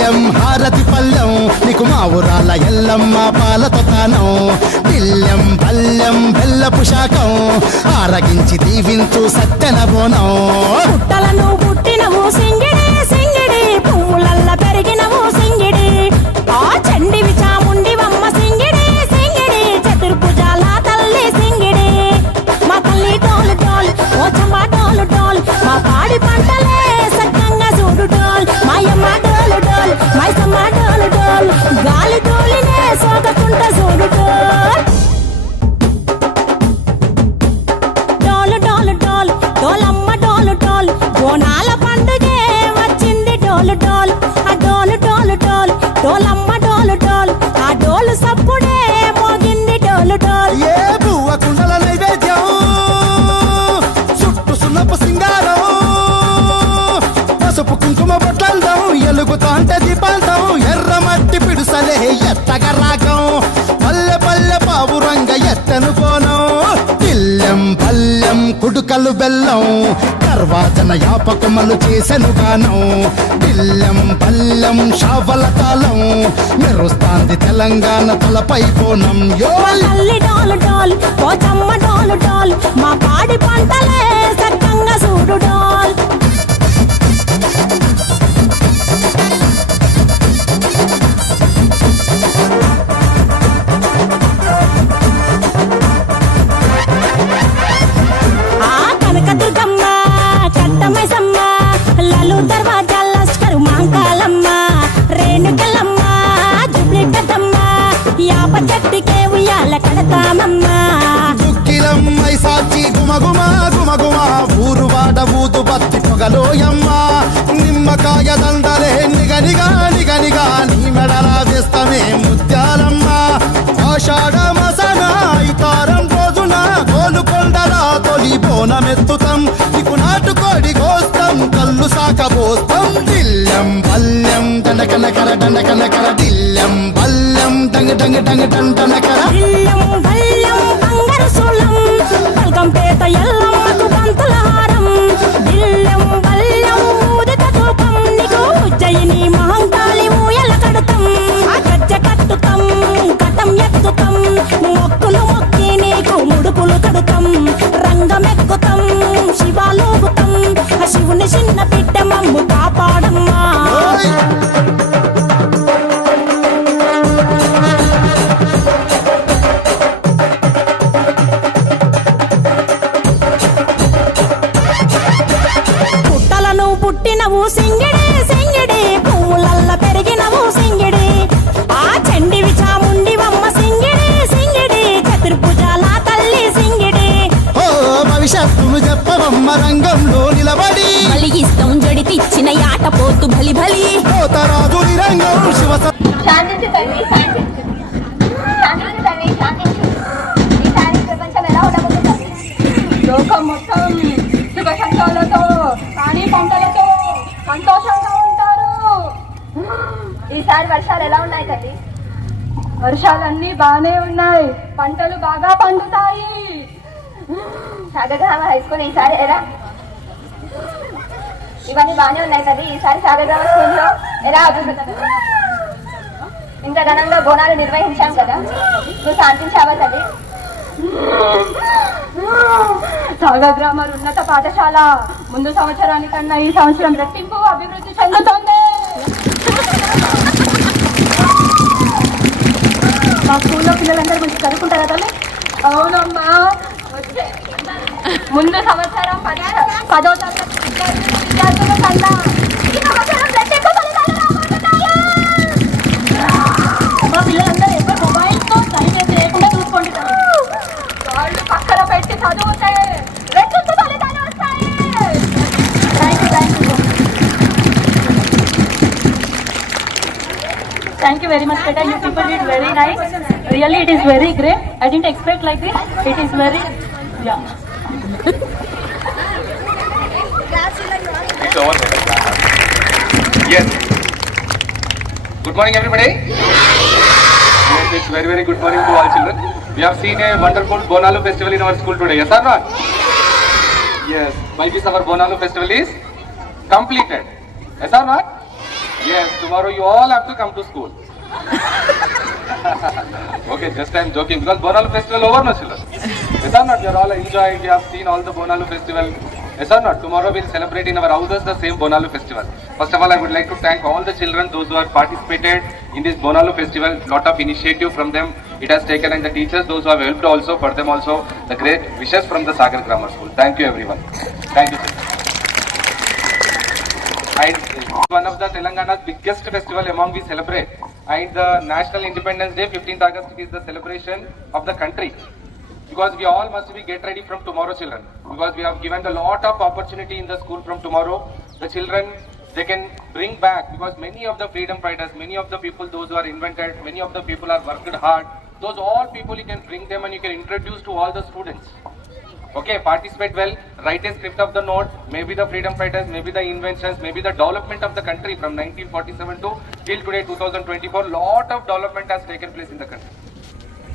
హారతి పల్లెం నీకు మా ఊరాల ఎల్లమ్మ పాలతో తానం బిల్లెం పల్లెం బెల్లపు శాఖం ఆరగించి దీవించు సత్యన బోనం పుట్టలను పుట్టినవు సింగిడి సింగిడి పువ్వులల్ల పెరిగినవు సింగిడి ఆ చండివి చాముండివమ్మ సింగిడి సింగిడి చతుర్భుజాల తల్లి సింగిడి మా తల్లి డోలు డోల్ ఓ చమ్మ డోలు డోల్ మా పాడి పంటలే సక్కంగా చూడు డోల్ మాయమ్మ డోలు డోల్ మైసమ్మ డోలు డోల్ గాలి డోలినే సోకకుంట చూడు డోల్ డోలు డోలు డోల్ డోలమ్మ డోలు డోల్ బోనాల పండుగే వచ్చింది డోలు డోల్ ఆ డోలు డోలు డోల్ డోలమ్మ డోలు డోల్ ఆ డోలు సప్పుడే మోగింది డోలు డోల్ ఏ బువ్వ కుండల నైవేద్యం చుట్టు సున్నపు సింగారం పసుపు కుంకుమ బొట్లందం ఎలుగుతాంటే దీపాంతం ఎర్ర మట్టి పిడుసలే ఎత్తగా రాగం పల్లె పల్లె పావురంగ ఎత్తను కోనం పిల్లెం పల్లెం కుడుకలు బెల్లం కర్వాచన యాపకమలు చేసెను గానం పిల్లెం పల్లెం షావల తాళం మెరుస్తాంది తెలంగాణ తలపై కోణం తల్లి డోలు డోల్ ఓ చమ్మ డోలు డోల్ మా పాడి పంటలే సక్కంగా చూడు డోల్ ఆ కనకదుర్గమ్మ కట్టమైసమ్మ లలు దర్వాజా లస్కరు మాంకాలమ్మ రేణుకలమ్మ జుబ్లి కదమ్మ యాప చెట్టుకే ఉయ్యాల కడతామమ్మ దుక్కిలమ్మై సాచి గుమగుమ గుమగుమ ఊరు వాడ ఊదు బత్తి పొగలోయమ్మ నిమ్మకాయ దండలే నిగనిగా నిగనిగా నీ మెడలా వేస్తమే ముత్యాలమ్మ ఆషాఢ మసన ఇతారం రోజున గోలుకొండలా తొలి బోనమెత్తుతాం నీకు నాటుకోడి కోస్తాం కళ్ళు సాకబోస్తాం దిల్లెం పల్లెం దండకనకర దండకనకర దిల్లెం పల్లెం డంగ డంగ డంగ డండనకర ఇల్లం బల్లం బంగారు సోలం పల్కంపేట ఎల్లమ్మకు బంతుల హారం ఇల్లం బల్లం ఊదిత ధూపం నీకు ఉజ్జయిని మహంకాళి ఊయల కడతాం ఆ గజ్జ కట్టుతాం కటం ఎత్తుతాం మొక్కులు మొక్కి నీకు ముడుపులు కడుతాం రంగమెక్కుతాం శివాలోగుతాం ఆ శివుని చిన్న బిడ్డ మమ్ము కాపాడమ్మా పుట్టలను పుట్టినవు సింగిడి సింగిడి పువ్వులల్ల పెరిగినవు సింగిడి ఆ చండివి చాముండివమ్మ సింగిడి సింగిడి చతుర్భుజాల తల్లి సింగిడి ఓ భవిష్యత్తును చెప్పవమ్మ రంగంలో నిలబడి బలిగిస్తాం జడితిచ్చిన యాట పోతు బలి బలి పోతరాజు రంగం శివ శాంతించు తల్లి శాంతించు శాంతించు తల్లి శాంతించు ఈసారి ప్రపంచం ఎలా ఉండబోతుంది లోకం మొత్తం సుఖ సంతోషాలతో పాడి పంటలతో సంతోషంగా ఉంటారు. ఈసారి వర్షాలు ఎలా ఉన్నాయి తల్లి? వర్షాలన్నీ బాగానే ఉన్నాయి, పంటలు బాగా పండుతాయి. సాగరగ్రామ హై స్కూల్ ఈసారి ఎలా? ఇవన్నీ బాగానే ఉన్నాయి తల్లి. ఈసారి సాగరగ్రామ స్కూల్లో ఎలా అభివృద్ధి? ఇంత ఘనంగా బోనాలు నిర్వహించాం కదా, నువ్వు శాంతించావా తల్లి? సాగరగ్రామ ఉన్నత పాఠశాల ముందు సంవత్సరానికన్నా ఈ సంవత్సరం రెట్టింపు అభివృద్ధి చెందుతోంది. మా స్కూల్లో పిల్లలందరూ మంచి చదువుకుంటారా తల్లి? అవునమ్మా, ముందు సంవత్సరం 10వ తరగతి విద్యార్థుల కన్నా ఈ సంవత్సరం రెట్టింపు ఫలితాలు రాబోతున్నాయి. మా పిల్లలందరూ ఎక్కువ మొబైల్తో సరిగ్గా చేయకుండా చూసుకోండి. వాళ్ళు పక్కన పెట్టి చదివితే రెట్టింపు ఫలితాలు వస్తాయి. Thank you very much, Beta. You people did very nice. Really, it is very great. I didn't expect like this. It is very, yeah. It's over. Yes. Good morning, everybody. Yes, it's very, very good morning to all children. We have seen a wonderful Bonalu festival in our school today. Yes or not? Yes. By this, our Bonalu festival is completed. Yes or not? Yes, tomorrow you all have to come to school. Okay, just I'm joking because Bonalu festival over no children. Yes or not? You are all enjoying. You have seen all the Bonalu festival. Yes or not? Tomorrow we'll celebrate in our houses the same Bonalu festival. First of all, I would like to thank all the children, those who have participated in this Bonalu festival. Lot of initiative from them it has taken, and the teachers, those who have helped also, for them also the great wishes from the Sagar Grammar School. Thank you everyone. Thank you. And one of the Telangana's biggest festival among we celebrate. And the National Independence Day, 15th August, is the celebration of the country. Because we all must be get ready from tomorrow, children. Because we have given a lot of opportunity in the school from tomorrow. The children, they can bring back, because many of the freedom fighters, many of the people, those who are invented, many of the people are worked hard. Those all people you can bring them and you can introduce to all the students. Okay, participate well, write a script of the note, maybe the freedom fighters, maybe the inventions, maybe the development of the country from 1947 to till today 2024, lot of development has taken place in the country.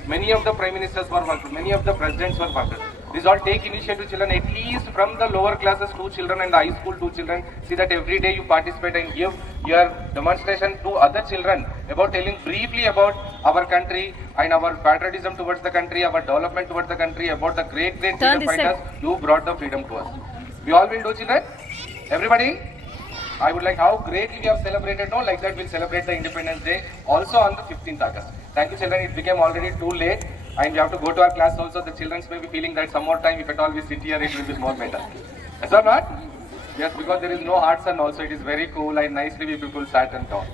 Many of the prime ministers were worked, many of the presidents were worked. These all take initiative, children, at least from the lower classes, 2 children and the high school 2 children. See that every day you participate and give your demonstration to other children about telling briefly about our country and our patriotism towards the country, our development towards the country, about the great freedom fighters who brought the freedom to us. We all will do, children? Everybody? I would like how greatly we have celebrated, no, like that we'll celebrate the Independence Day also on the 15th August. Thank you, children. It became already too late and we have to go to our class also. The children may be feeling that some more time, if at all we sit here, it will be more better. Yes or not? Yes, because there is no hot sun also. It is very cool and nicely we people sat and talk.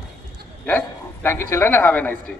Yes? Thank you, children, and have a nice day.